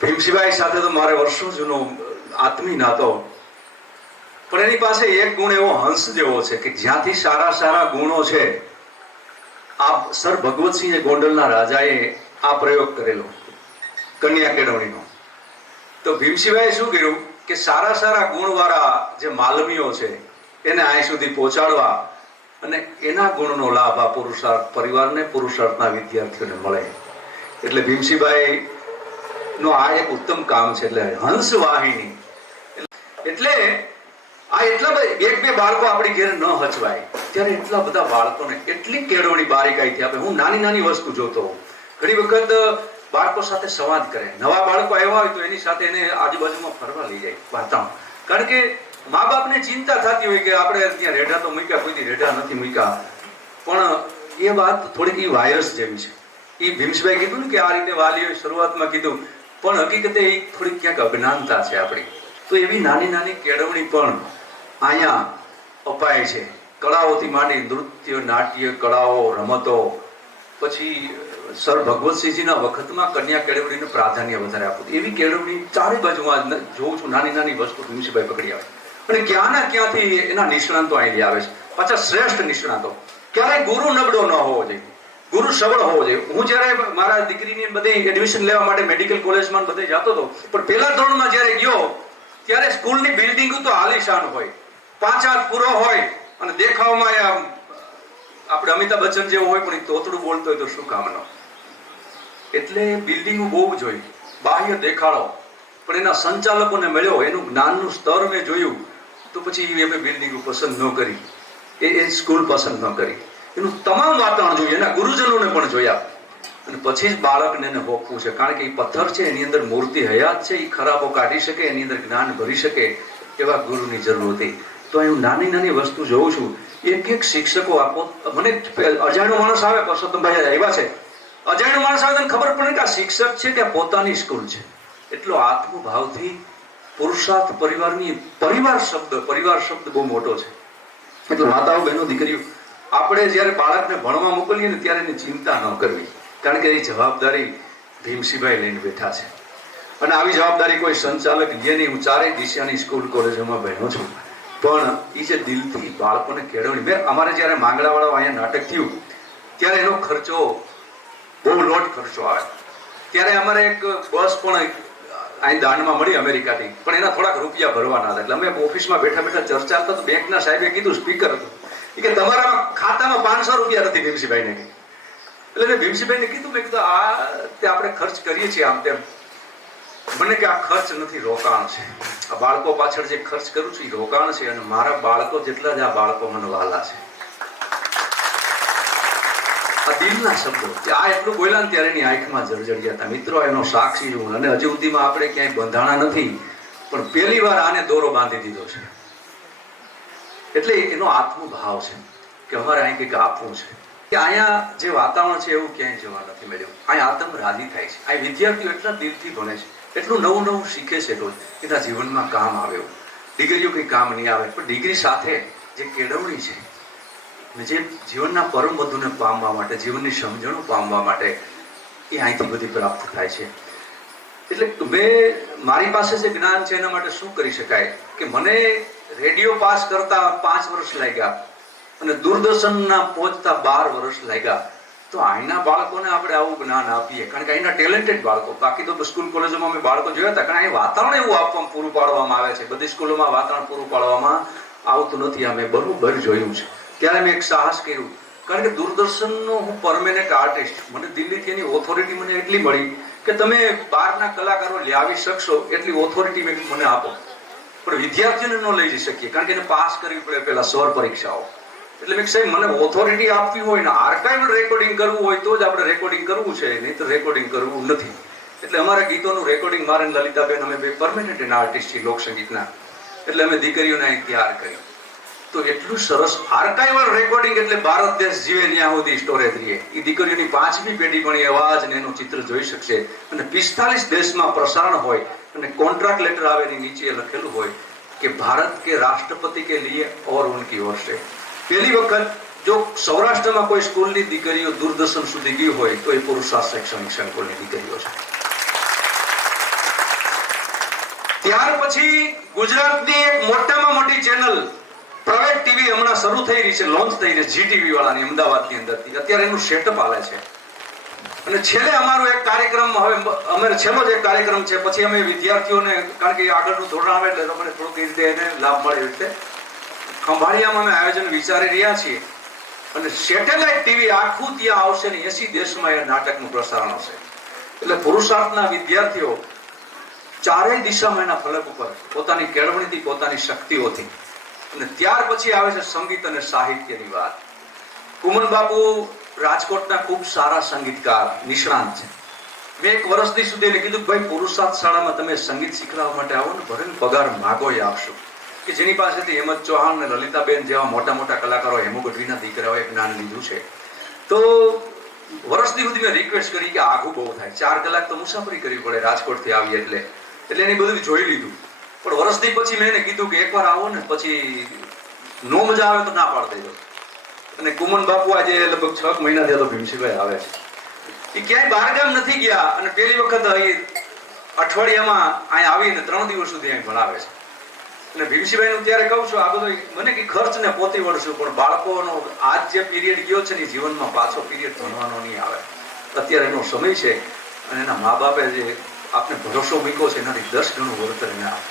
ભીમસિંહભાઈ સાથે તો મારે વર્ષો જૂનો આત્મી નાતો, પણ એની પાસે એક ગુણ એવો હંસ જેવો છે કે જ્યાંથી સારા સારા ગુણો છે, આ સર ભગવતસિંહ ગોંડલના રાજાએ આ પ્રયોગ કરેલો કન્યા કેળવણીનો. તો ભીમસિંહભાઈએ શું કર્યું કે સારા સારા ગુણવાળા જે માલવીઓ છે એને અહીં સુધી પહોંચાડવા અને એના ગુણનો લાભ આ પુરુષાર્થ પરિવારને, પુરુષાર્થના વિદ્યાર્થીઓને મળે. એટલે ભીમસિંહભાઈ નો આ એક ઉત્તમ કામ છે. એટલે હંસ વાહિની એટલે આ એટલા બધા એક બે બાળકો આપણી ઘેર ન હચવાય ત્યારે એટલા બધા બાળકોને એટલી કેળવણી બારીકાઈથી આપે. હું નાની નાની વસ્તુ જોતો હોઉં. ઘણી વખત બાળકો સાથે સંવાદ કરે. નવા બાળકો આવ્યા હોય તો એની સાથે એને આજુબાજુમાં ફરવા લઈ જાય વાતાવરણ. કારણ કે મા બાપને ચિંતા થતી હોય કે આપણે ત્યાં રેઢા તો મૂક્યા, કોઈથી રેઢા નથી મૂક્યા. પણ એ વાત થોડીક એ વાયરસ જેવી છે. એ ભીમસિંહભાઈ કીધું ને કે આ રીતે વાલીઓએ શરૂઆતમાં કીધું, પણ હકીકતે એ થોડીક ક્યાંક અજ્ઞાનતા છે આપણી. તો એવી નાની નાની કેળવણી પણ અહીંયા અપાય છે. કળાઓથી માંડી નૃત્ય, નાટ્ય, કળાઓ, રમતો. પછી સર ભગવતસિંહજીના વખતમાં કન્યા કેળવણીને પ્રાધાન્ય વધારે આપવું. એવી કેળવણી ચારે બાજુમાં જોઉં છું. નાની નાની વસ્તુ ભીમસિંહભાઈ પકડી આવે અને ક્યાંના ક્યાંથી એના નિષ્ણાંતો અહીં આવે છે. પાછા શ્રેષ્ઠ નિષ્ણાંતો. ક્યારેય ગુરુ નબળો ન હોવો જોઈએ, ગુરુ સબળ હોવો જોઈએ. હું જયારે મારા દીકરીની બધે એડમિશન લેવા માટે મેડિકલ કોલેજમાં બધે જતો હતો, પણ પહેલા ધોરણમાં જયારે ગયો ત્યારે સ્કૂલની બિલ્ડિંગ તો આલીશાન હોય, 5 હાથ પૂરો હોય અને દેખાવમાં આપણે અમિતાભ બચ્ચન જેવો હોય, પણ તોતડું બોલતો હોય તો શું કામનો. એટલે બિલ્ડિંગો બહુ જ હોય, બાહ્ય દેખાડો. પણ એના સંચાલકોને મળ્યો, એનું જ્ઞાનનું સ્તર મેં જોયું, તો પછી અમે બિલ્ડિંગો પસંદ ન કરી, એ સ્કૂલ પસંદ ન કરી. એનું તમામ વાતાવરણ જોયું, એના ગુરુજનોને પણ જોયા અને પછી જ બાળકને એને હોપવું છે. કારણ કે એ પથ્થર છે, એની અંદર મૂર્તિ હયાત છે, એ ખરાબો કાઢી શકે, એની અંદર જ્ઞાન ભરી શકે એવા ગુરુની જરૂર હતી. તો હું નાની નાની વસ્તુ જોઉં છું. એક એક શિક્ષકો આપો. મને અજાણ્યો માણસ આવે, પરસોત્તમભાઈ આવ્યા છે, અજાણ્યો માણસ આવે તો ખબર પડે કે આ શિક્ષક છે કે આ પોતાની સ્કૂલ છે. એટલો આત્મભાવથી પુરુષાર્થ પરિવારની પરિવાર શબ્દ બહુ મોટો છે. એટલે માતાઓ, બહેનો, દીકરીઓ, આપણે જયારે બાળકને ભણવા મોકલીએ ને ત્યારે એની ચિંતા ન કરવી. કારણ કે એ જવાબદારી ભીમસિંહભાઈ લઈને બેઠા છે અને આવી જવાબદારી કોઈ સંચાલક લે નહીં. હું ચારેય દિશાની સ્કૂલ કોલેજોમાં બહેનો છું, પણ એ જે દિલથી બાળકોને કેળવણી. અમારે જયારે માંગડાવાળા અહીંયા નાટક થયું ત્યારે એનો ખર્ચો બહુ લોટ ખર્ચો આવે. ત્યારે અમારે એક બસ પણ અહીં દાનમાં મળી અમેરિકાથી, પણ એના થોડાક રૂપિયા ભરવાના હતા. એટલે અમે ઓફિસમાં બેઠા બેઠા ચર્ચા કરતા તો બેંકના સાહેબે કીધું, સ્પીકર હતું, કે તમારા ખાતામાં 500 રૂપિયા નથી ભીમસિંહભાઈને. એટલે મેં ભીમસિંહભાઈને કીધું, મેં કીધું આ તે આપણે ખર્ચ કરીએ છીએ આમ તેમ. મને કે આ ખર્ચ નથી, રોકાણ છે. આ બાળકો પાછળ જે ખર્ચ કરું છું એ રોકાણ છે અને મારા બાળકો જેટલા જ આ બાળકો મને વાલા છે. આ દિલના શબ્દો. આ એટલું બોલ્યા ને ત્યારે એની આંખમાં જળજળિયા હતા. મિત્રો, એનો સાક્ષી છું અને હજી સુધીમાં આપણે ક્યાંય બંધાણા નથી, પણ પહેલી વાર આને દોરો બાંધી દીધો છે. એટલે એનો આત્મભાવ છે કે અમારે અહીં કંઈક આપવું છે. કે અહીંયા જે વાતાવરણ છે એવું ક્યાંય જોવા નથી મળ્યું. અહીંયા આતંક રાજી થાય છે. આ વિદ્યાર્થીઓ એટલા દિલથી ભણે છે, એટલું નવું નવું શીખે છે, એટલું એના જીવનમાં કામ આવે. ડિગ્રીઓ કંઈ કામ નહીં આવે, પણ ડિગ્રી સાથે જે કેળવણી છે ને જે જીવનના પરમ વધુને પામવા માટે, જીવનની સમજણો પામવા માટે, એ અહીંથી બધી પ્રાપ્ત થાય છે. એટલે મારી પાસે જે જ્ઞાન છે એના માટે શું કરી શકાય કે મને રેડિયો પાસ કરતા 5 વર્ષ લાગ્યા અને દૂરદર્શનના પહોંચતા 12 વર્ષ લાગ્યા. તો અહીંના બાળકોને આપણે આવું જ્ઞાન આપીએ, કારણ કે અહીંના ટેલેન્ટેડ બાળકો. બાકી તો સ્કૂલ કોલેજોમાં અમે બાળકો જોયા હતા, કારણ અહીં વાતાવરણ એવું આપવામાં પૂરું પાડવામાં આવે છે. બધી સ્કૂલોમાં વાતાવરણ પૂરું પાડવામાં આવતું નથી. અમે બરોબર જોયું છે. ત્યારે મેં એક સાહસ કર્યું, કારણ કે દૂરદર્શનનો હું પરમેનન્ટ આર્ટિસ્ટ. મને દિલ્હીથી એની ઓથોરિટી મને એટલી મળી કે તમે બહારના કલાકારો લાવી શકશો એટલી ઓથોરિટી મને આપો, પણ વિદ્યાર્થીઓને ન લઈ જઈ શકીએ, કારણ કે એને પાસ કરવી પડે પેલા સ્વર પરીક્ષાઓ. એટલે મેં સાહેબ મને ઓથોરિટી આપવી હોય ને આર્કાઇવલ રેકોર્ડિંગ કરવું હોય તો જ આપણે રેકોર્ડિંગ કરવું છે, નહીં તો રેકોર્ડિંગ કરવું નથી. એટલે અમારા ગીતોનું રેકોર્ડિંગ મારે લલિતાબેન અમે બે પરમેનન્ટ એના આર્ટિસ્ટ છીએ લોકસંગીતના. એટલે અમે દીકરીઓને અહીં તૈયાર કરી. તો એટલું સરસ આર્કાઇવલ રેકોર્ડિંગ. એટલે ભારત દેશ જીવે ત્યાં સુધી સ્ટોરેજ રહીએ. એ દીકરીઓની 5મી પેઢી પણ એ અવાજ ને એનું ચિત્ર જોઈ શકશે. અને 45 દેશમાં પ્રસારણ હોય અને કોન્ટ્રાક્ટ લેટર આવે એની નીચે લખેલું હોય કે ભારત કે રાષ્ટ્રપતિ કે લીએ ઓર ઉનકી ઓર સે. પહેલી વખત જો સૌરાષ્ટ્રમાં કોઈ સ્કૂલની દીકરીઓ દૂરદર્શન સુધી ગઈ હોય તો એ પુરુષાર્થ શૈક્ષણિક સંકુલની દીકરીઓ છે. ત્યાર પછી ગુજરાતની એક મોટામાં મોટી ચેનલ પ્રાઇવેટ ટીવી હમણાં શરૂ થઈ રહી છે, લોન્ચ થઈ રહી છે, જીટીવી વાળાની અમદાવાદની અંદરથી. અત્યારે એનું સેટઅપ હાલે છે. અને છેલ્લે અમારો એક કાર્યક્રમ, હવે અમારે છેલ્લો જ એક કાર્યક્રમ છે, પછી અમે વિદ્યાર્થીઓને, કારણ કે આગળનું ધોરણ આવે એટલે અમને થોડુંક એ રીતે એને લાભ મળે એ રીતે ખંભાળિયામાં અમે આયોજન વિચારી રહ્યા છીએ. અને સેટેલાઇટ ટીવી આખું ત્યાં આવશે ને 80 દેશમાં એ નાટકનું પ્રસારણ હશે. એટલે પુરુષાર્થના વિદ્યાર્થીઓ ચારેય દિશામાં એના ફલક ઉપર પોતાની કેળવણીથી, પોતાની શક્તિઓથી. અને ત્યાર પછી આવે છે સંગીત અને સાહિત્યની વાત. કુમન બાપુ રાજકોટના ખૂબ સારા સંગીતકાર, નિષ્ણાંત છે. મેં 1 વર્ષથી સુધી એને કીધું કે ભાઈ પુરુષાર્થ શાળામાં તમે સંગીત શીખવાડવા માટે આવો ને, ભલે પગાર માગો એ આપશો. કે જેની પાસેથી હેમંત ચૌહાણ ને લલિતાબેન જેવા મોટા મોટા કલાકારો, હેમુ ગઢવીના દીકરાઓએ જ્ઞાન લીધું છે. તો વર્ષથી સુધી મેં રિક્વેસ્ટ કરી કે આઘું બહુ થાય, 4 કલાક તો મુસાફરી કરવી પડે રાજકોટથી આવીએ એટલે એની બધું જોઈ લીધું. પણ વર્ષથી પછી મેં એને કીધું કે એકવાર આવો ને, પછી નો મજા આવે તો ના પાડી દેજો. અને કુમન બાપુ આજે લગભગ 6 મહિના થયા તો ભીમસિંહભાઈ આવે છે. એ ક્યાંય બહારગામ નથી ગયા અને પહેલી વખત અહીં અઠવાડિયામાં અહીં આવીને 3 દિવસ સુધી અહીં ભણાવે છે. અને ભીમસિંહભાઈ નું ત્યારે કહું છું, આ બધો મને કે ખર્ચ ને પોતી વળશું, પણ બાળકોનો આજ જે પીરિયડ ગયો છે ને જીવનમાં પાછો પીરિયડ ભણવાનો નહીં આવે. અત્યારે એનો સમય છે અને એના મા બાપે જે આપને ભરોસો મૂક્યો છે એનાથી 10 ગણું વળતર એને આપે.